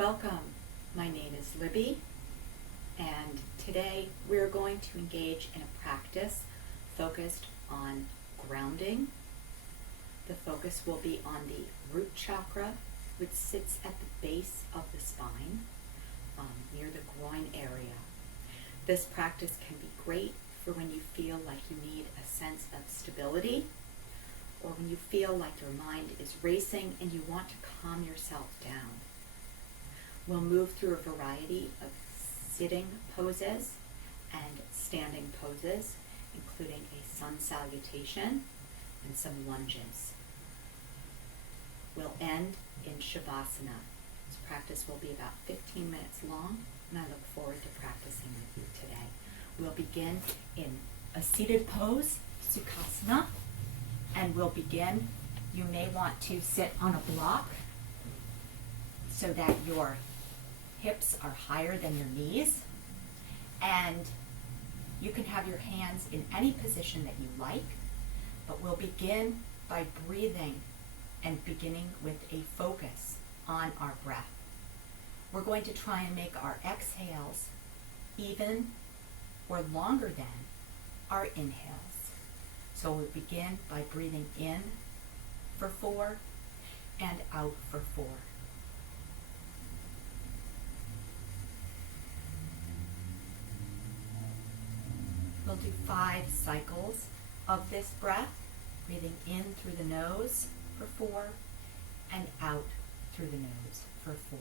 Welcome. My name is Libby, and today we're going to engage in a practice focused on grounding. The focus will be on the root chakra, which sits at the base of the spine, near the groin area. This practice can be great for when you feel like you need a sense of stability, or when you feel like your mind is racing and you want to calm yourself down. We'll move through a variety of sitting poses and standing poses, including a sun salutation and some lunges. We'll end in shavasana. This practice will be about 15 minutes long, and I look forward to practicing with you today. We'll begin in a seated pose, sukhasana, and we'll begin. You may want to sit on a block so that your hips are higher than your knees, and you can have your hands in any position that you like, but we'll begin by breathing and beginning with a focus on our breath. We're going to try and make our exhales even or longer than our inhales. So we'll begin by breathing in for 4 and out for 4. We'll do 5 cycles of this breath, breathing in through the nose for 4 and out through the nose for 4.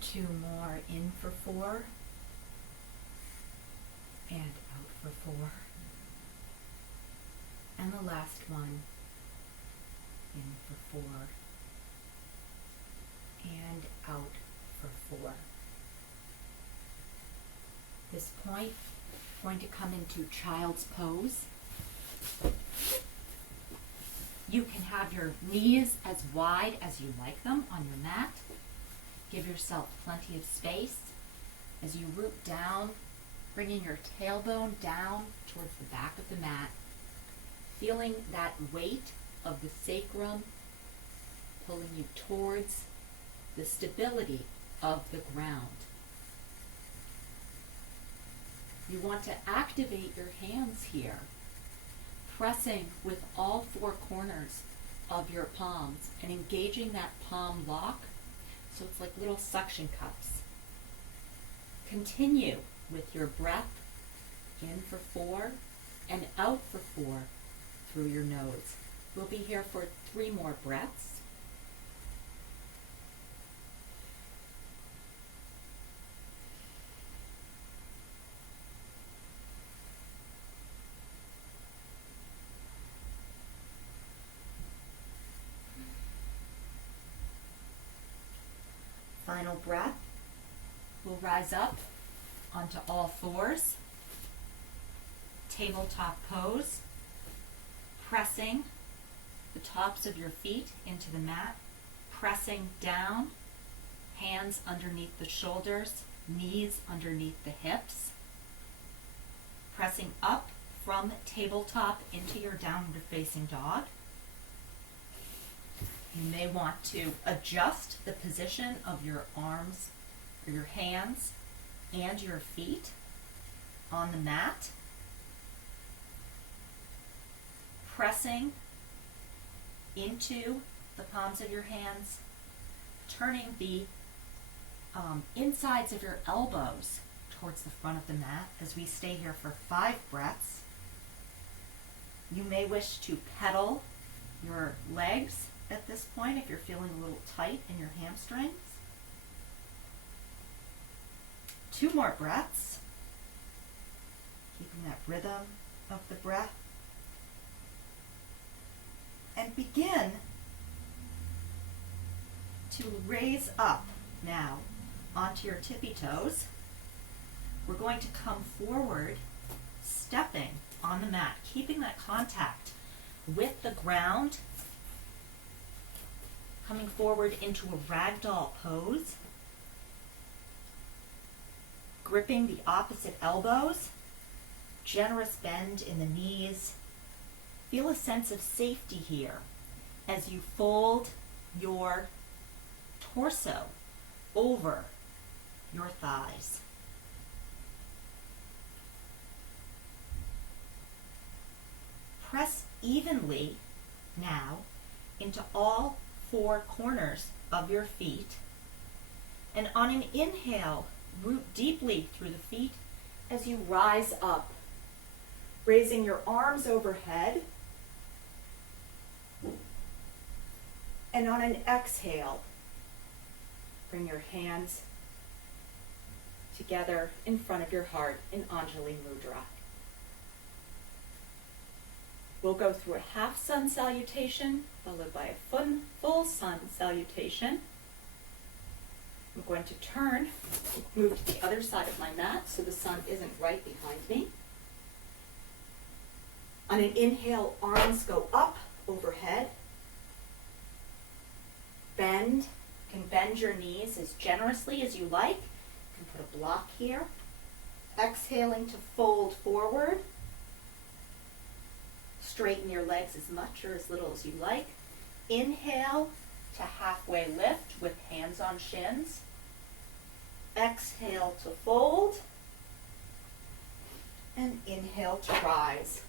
Two more, in for 4 and out for 4. And the last one, in for 4 and out for 4. This point, we're going to come into child's pose. You can have your knees as wide as you like them on your mat. Give yourself plenty of space as you root down, bringing your tailbone down towards the back of the mat, feeling that weight of the sacrum pulling you towards the stability of the ground. You want to activate your hands here, pressing with all 4 corners of your palms and engaging that palm lock so it's like little suction cups. Continue with your breath in for 4 and out for 4 through your nose. We'll be here for 3 more breaths. Final breath. We'll rise up onto all 4s. Tabletop pose. Pressing the tops of your feet into the mat. Pressing down. Hands underneath the shoulders. Knees underneath the hips. Pressing up from tabletop into your downward facing dog. You may want to adjust the position of your arms or your hands and your feet on the mat. Pressing into the palms of your hands, turning the insides of your elbows towards the front of the mat as we stay here for 5 breaths. You may wish to pedal your legs at this point if you're feeling a little tight in your hamstrings. 2 more breaths, keeping that rhythm of the breath. And begin to raise up now onto your tippy toes. We're going to come forward, stepping on the mat, keeping that contact with the ground, coming forward into a ragdoll pose, gripping the opposite elbows, generous bend in the knees, Feel a sense of safety here as you fold your torso over your thighs. Press evenly now into all four corners of your feet. And on an inhale, root deeply through the feet as you rise up, raising your arms overhead. And on an exhale, bring your hands together in front of your heart in Anjali Mudra. We'll go through a half sun salutation, followed by a full sun salutation. I'm going to turn, move to the other side of my mat so the sun isn't right behind me. On an inhale, arms go up overhead. Bend. You can bend your knees as generously as you like. You can put a block here. Exhaling to fold forward. Straighten your legs as much or as little as you like. Inhale to halfway lift with hands on shins. Exhale to fold. And inhale to rise.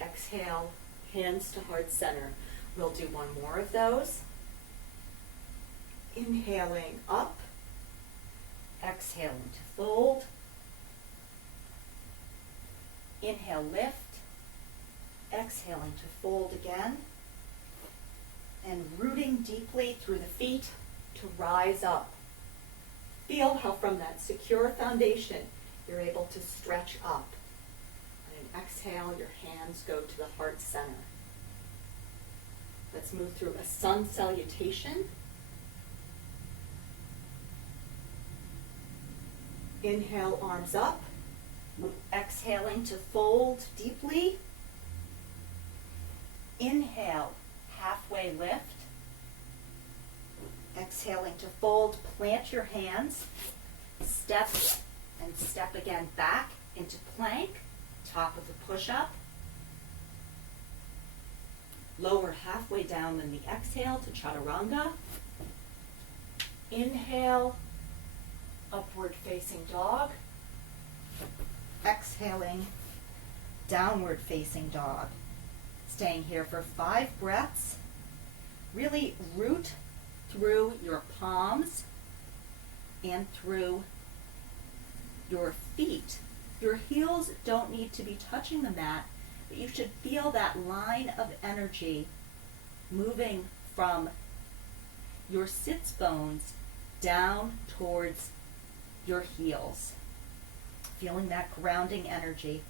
Exhale, hands to heart center. We'll do one more of those. Inhaling up. Exhaling to fold. Inhale, lift. Exhaling to fold again. And rooting deeply through the feet to rise up. Feel how from that secure foundation you're able to stretch up. On an exhale, your hands go to the heart center. Let's move through a sun salutation. Inhale, arms up. Exhaling to fold deeply. Inhale, halfway lift. Exhaling to fold, plant your hands. Step and step again back into plank, top of the push-up. Lower halfway down in the exhale to chaturanga. Inhale, upward facing dog. Exhaling, downward facing dog. Staying here for 5 breaths. Really root through your palms and through your feet. Your heels don't need to be touching the mat, but you should feel that line of energy moving from your sits bones down towards your heels. Feeling that grounding energy.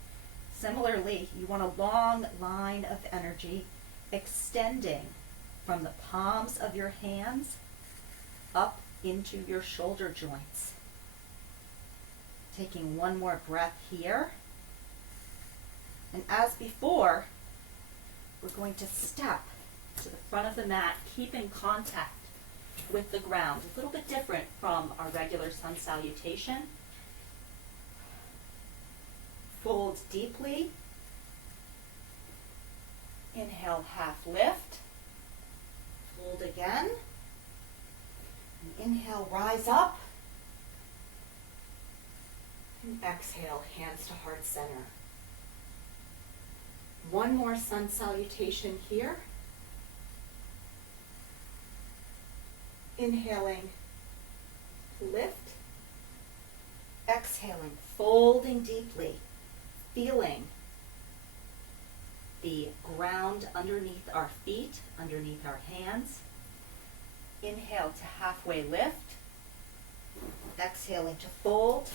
Similarly, you want a long line of energy extending from the palms of your hands up into your shoulder joints. Taking one more breath here. And as before, we're going to step to the front of the mat, keeping contact with the ground. A little bit different from our regular sun salutation. Fold deeply. Inhale, half lift. Fold again. And inhale, rise up. And exhale, hands to heart center. One more sun salutation here. Inhaling, lift. Exhaling, folding deeply. Feeling the ground underneath our feet, underneath our hands. Inhale to halfway lift. Exhaling to fold.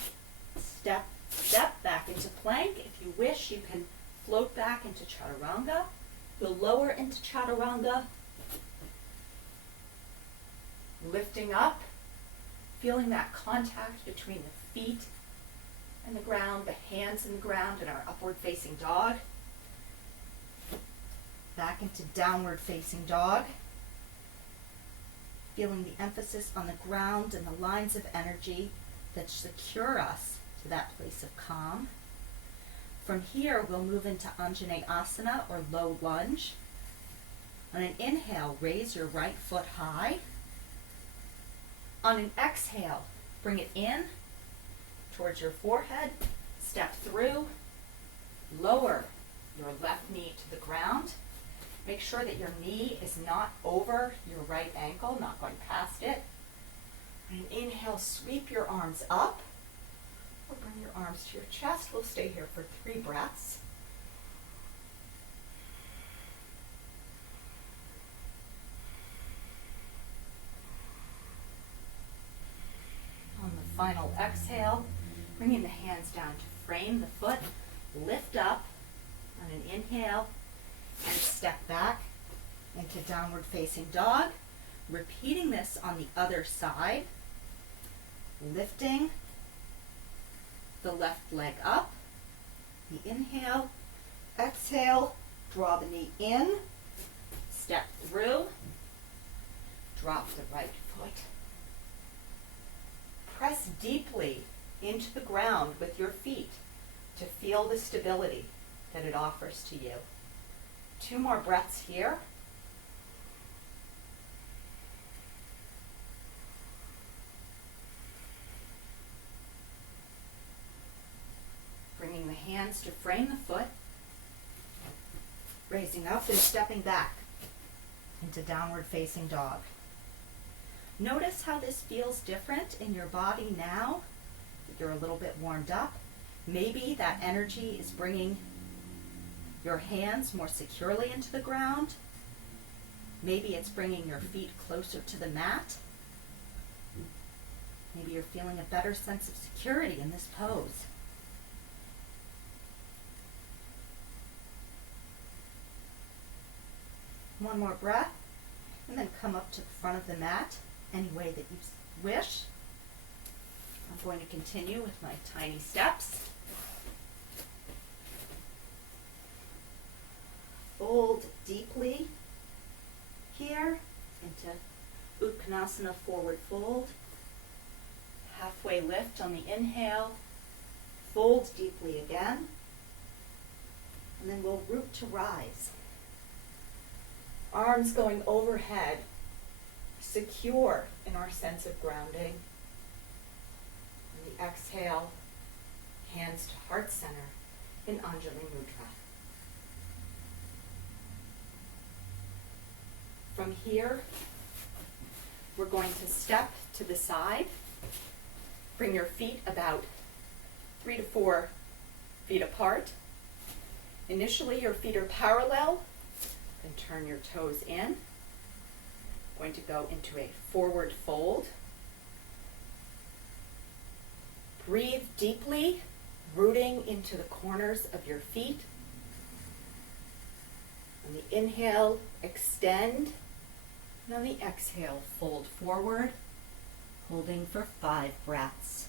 Step back into plank. If you wish, you can float back into chaturanga. You'll lower into chaturanga. Lifting up, feeling that contact between the feet and the ground, the hands in the ground, and our upward facing dog. Back into downward facing dog. Feeling the emphasis on the ground and the lines of energy that secure us to that place of calm. From here, we'll move into anjaneyasana or low lunge. On an inhale, raise your right foot high. On an exhale, bring it in towards your forehead, step through, lower your left knee to the ground. Make sure that your knee is not over your right ankle, not going past it. And inhale, sweep your arms up, or bring your arms to your chest. We'll stay here for 3 breaths. On the final exhale, bringing the hands down to frame the foot, lift up on an inhale, and step back into downward facing dog. Repeating this on the other side, lifting the left leg up. The inhale, exhale, draw the knee in, step through, drop the right foot. Press deeply into the ground with your feet to feel the stability that it offers to you. 2 more breaths here. Bringing the hands to frame the foot, raising up and stepping back into downward facing dog. Notice how this feels different in your body now that you're a little bit warmed up. Maybe that energy is bringing your hands more securely into the ground. Maybe it's bringing your feet closer to the mat. Maybe you're feeling a better sense of security in this pose. One more breath, and then come up to the front of the mat any way that you wish. I'm going to continue with my tiny steps. Fold deeply here into Uttanasana, forward fold. Halfway lift on the inhale. Fold deeply again. And then we'll root to rise. Arms going overhead, secure in our sense of grounding. And the exhale, hands to heart center in Anjali Mudra. From here, we're going to step to the side. Bring your feet about 3 to 4 feet apart. Initially, your feet are parallel. Then turn your toes in. Going to go into a forward fold. Breathe deeply, rooting into the corners of your feet. On the inhale, extend. And on the exhale, fold forward, holding for 5 breaths.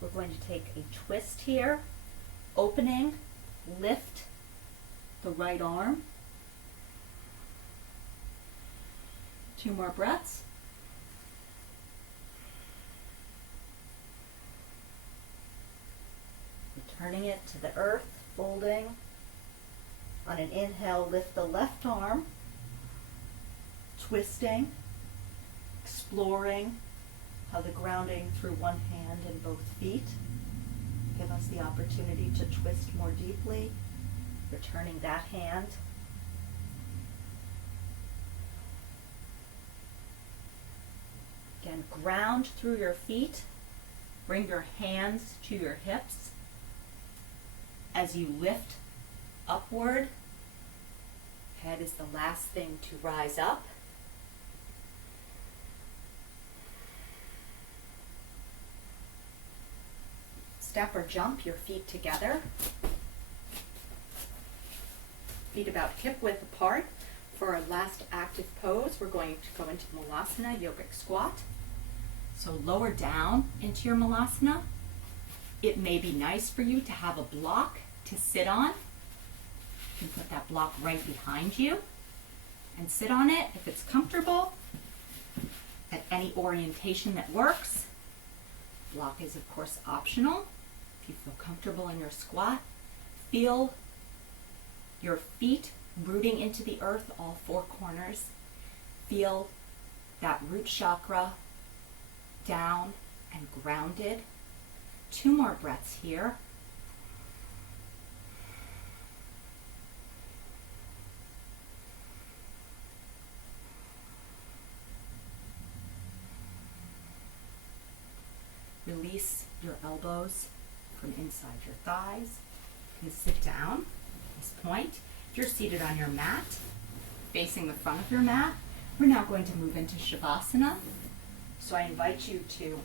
We're going to take a twist here, opening, lift the right arm. 2 more breaths. Returning it to the earth, folding. On an inhale, lift the left arm, twisting, exploring how the grounding through one hand and both feet give us the opportunity to twist more deeply, returning that hand. Again, ground through your feet. Bring your hands to your hips. As you lift upward, head is the last thing to rise up. Step or jump your feet together. Feet about hip width apart. For our last active pose, we're going to go into malasana, yogic squat. So lower down into your malasana. It may be nice for you to have a block to sit on. You can put that block right behind you and sit on it if it's comfortable, at any orientation that works. Block is of course optional. If you feel comfortable in your squat, feel your feet rooting into the earth, all four corners. Feel that root chakra down and grounded. 2 more breaths here. Release your elbows from inside your thighs. You can sit down at this point. If you're seated on your mat, facing the front of your mat, we're now going to move into shavasana. So I invite you to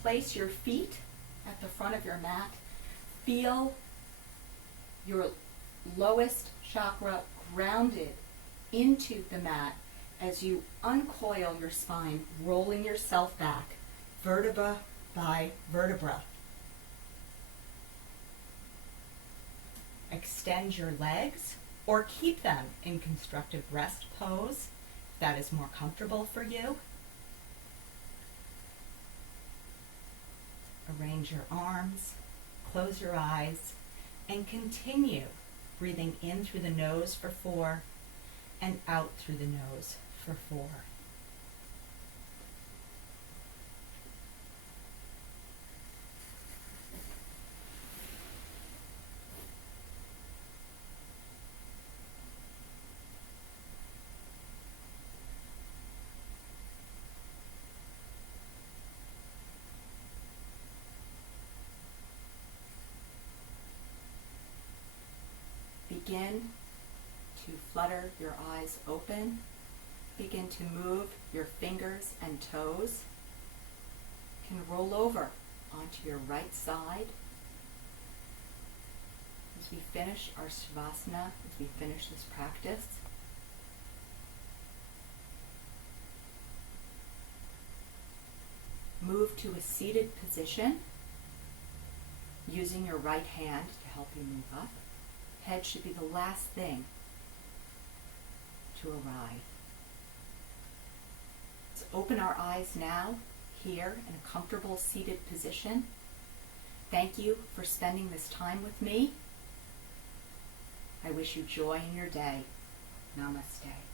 place your feet at the front of your mat. Feel your lowest chakra grounded into the mat as you uncoil your spine, rolling yourself back, vertebra by vertebra. Extend your legs or keep them in constructive rest pose if that is more comfortable for you. Arrange your arms, close your eyes, and continue breathing in through the nose for 4 and out through the nose for 4. Begin to flutter your eyes open. Begin to move your fingers and toes. You can roll over onto your right side. As we finish our savasana, as we finish this practice, move to a seated position using your right hand to help you move up. Head should be the last thing to arrive. Let's open our eyes now, here in a comfortable seated position. Thank you for spending this time with me. I wish you joy in your day. Namaste.